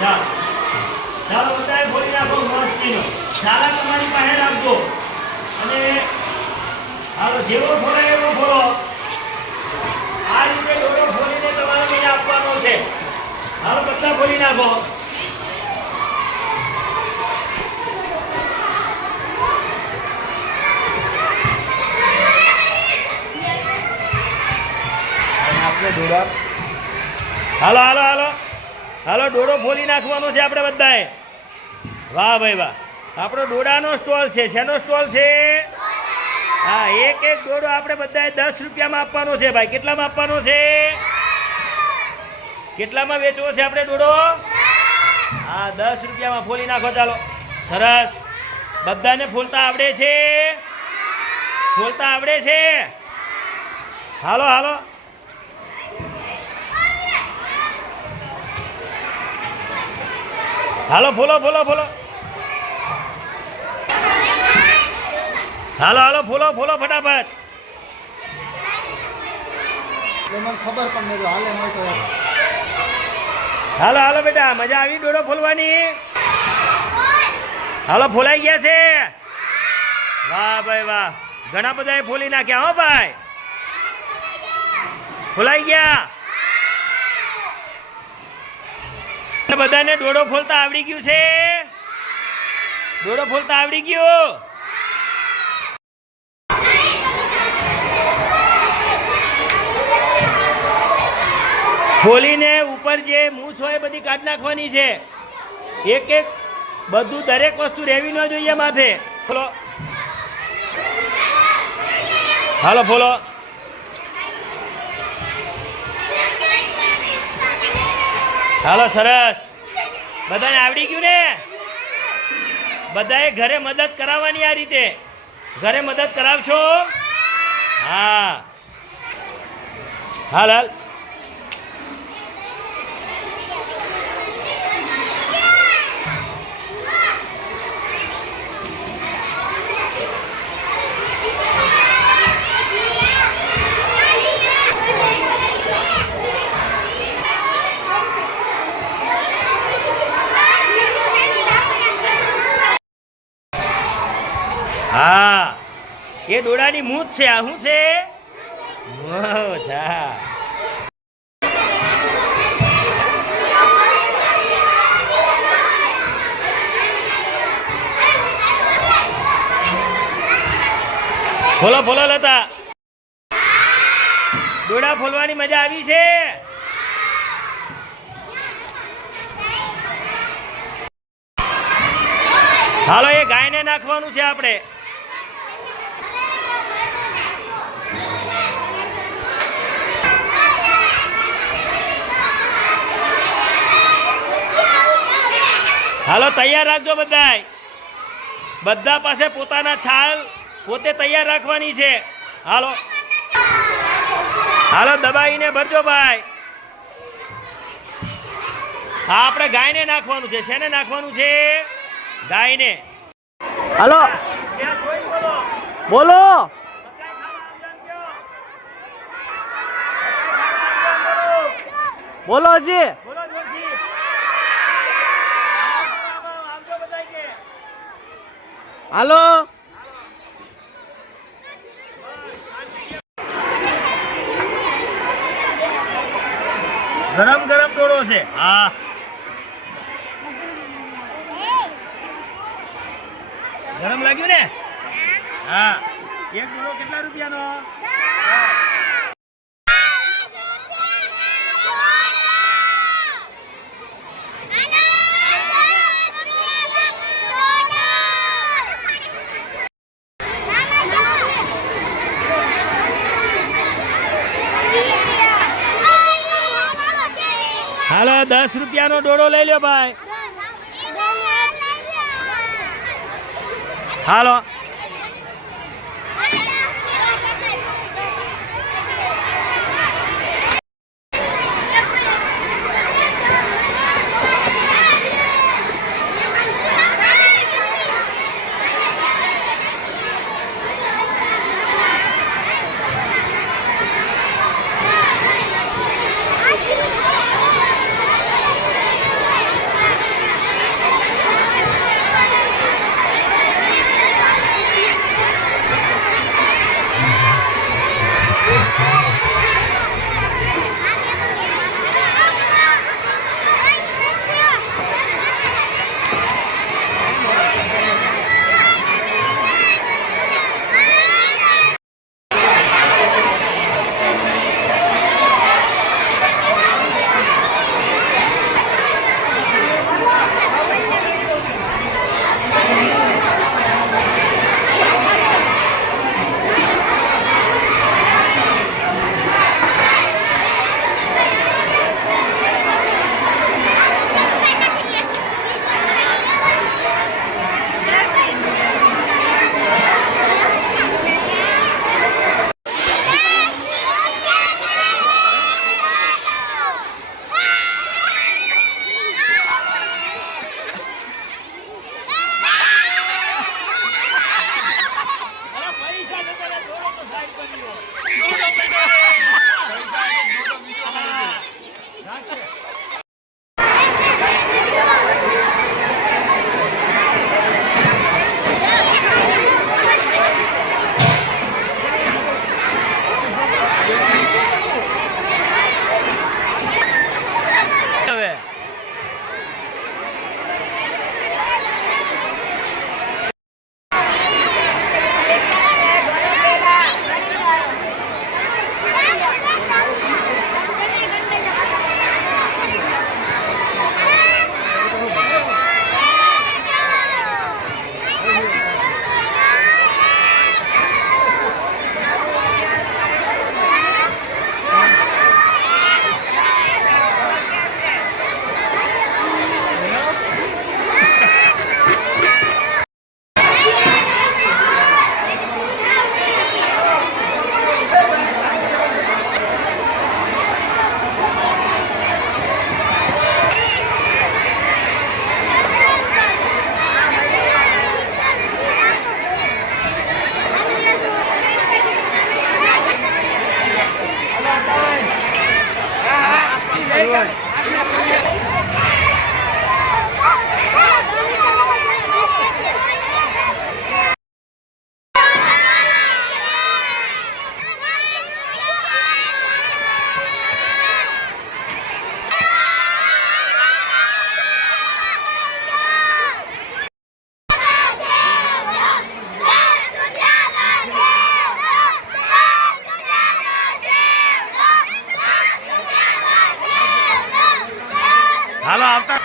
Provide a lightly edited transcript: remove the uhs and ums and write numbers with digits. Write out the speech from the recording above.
ચાલો ચાલો બધાએ ફોડી નાખો મસ્તીનો. ચાલા તમારી પાસે રાખજો અને હાલો જેવો ફોડે એવો ફોડો. આ રીતે દોરો ફોડીને તમારે મને આપવાનો છે. હાલો બધા ફોડી નાખો. હાલો હાલો હાલો હાલો દોડો ફોલી નાખવાનો છે આપણે બધાએ. વાહ ભાઈ વાહ. આપણો દોડાનો સ્ટોલ છે. શેનો સ્ટોલ છે? હા, એક એક દોડો આપણે બધાએ 10 રૂપિયામાં આપવાનો છે ભાઈ. કેટલામાં આપવાનો છે? કેટલામાં વેચવો છે આપણે દોડો? હા, 10 રૂપિયામાં ફોલી નાખો. ચાલો સરસ. બધાને ફોલતા આવડે છે? ફોલતા આવડે છે? હાલો હાલો હાલો ફોલો ફોલો ફોલો. હાલો હાલો ફોલો ફોલો ફટાફટ. મને ખબર પણ નહીં હાલે નહીં તો. હાલો હાલો બેટા, મજા આવી દોડો ફોલવાની? હાલો ફોલાઈ ગયા છે? વાહ ભાઈ વાહ. ઘણા બધાએ ફોલી નાખ્યા હો ભાઈ. ફોલાઈ ગયા? બધાને દોડો ફોલતા આવડી ગયું છે? દોડો ફોલતા આવડી ગયું? ખોલીને ઉપર જે મૂછ હોય બધી કાઢી નાખવાની છે. એક એક બધું દરેક વસ્તુ રહેવી ન જોઈએ માથે. ફોલો હાલો ફોલો. હાલો સરસ. બધાને આવડી ગયું ને? બધાએ ઘરે મદદ કરાવવાની. આ રીતે ઘરે મદદ કરાવશો? હા હાલ હાલ. હા, એ દોડાની મૂછ છે. આ શું છે? મૂછ. હા ફોલો ફોલો લતા. દોડા ફોલવાની મજા આવી છે? હાલો એ ગાયને નાખવાનું છે આપણે. હાલો તૈયાર રાખજો બધાય. બધા પાસે પોતાના છાલ પોતે તૈયાર રાખવાની છે. હાલો હાલો દબાઈને ભરજો ભાઈ. હા, આપણે ગાયને નાખવાનું છે. શેને નાખવાનું છે? ગાયને. હાલો બોલો. બોલો જી. હાલો ગરમ ગરમ દોડો છે. હા ગરમ લાગ્યું ને? હા. એક દોડો કેટલા રૂપિયાનો? હાલો 10 રૂપિયાનો દોડો લઈ લો ભાઈ. હાલો હાલો આવતા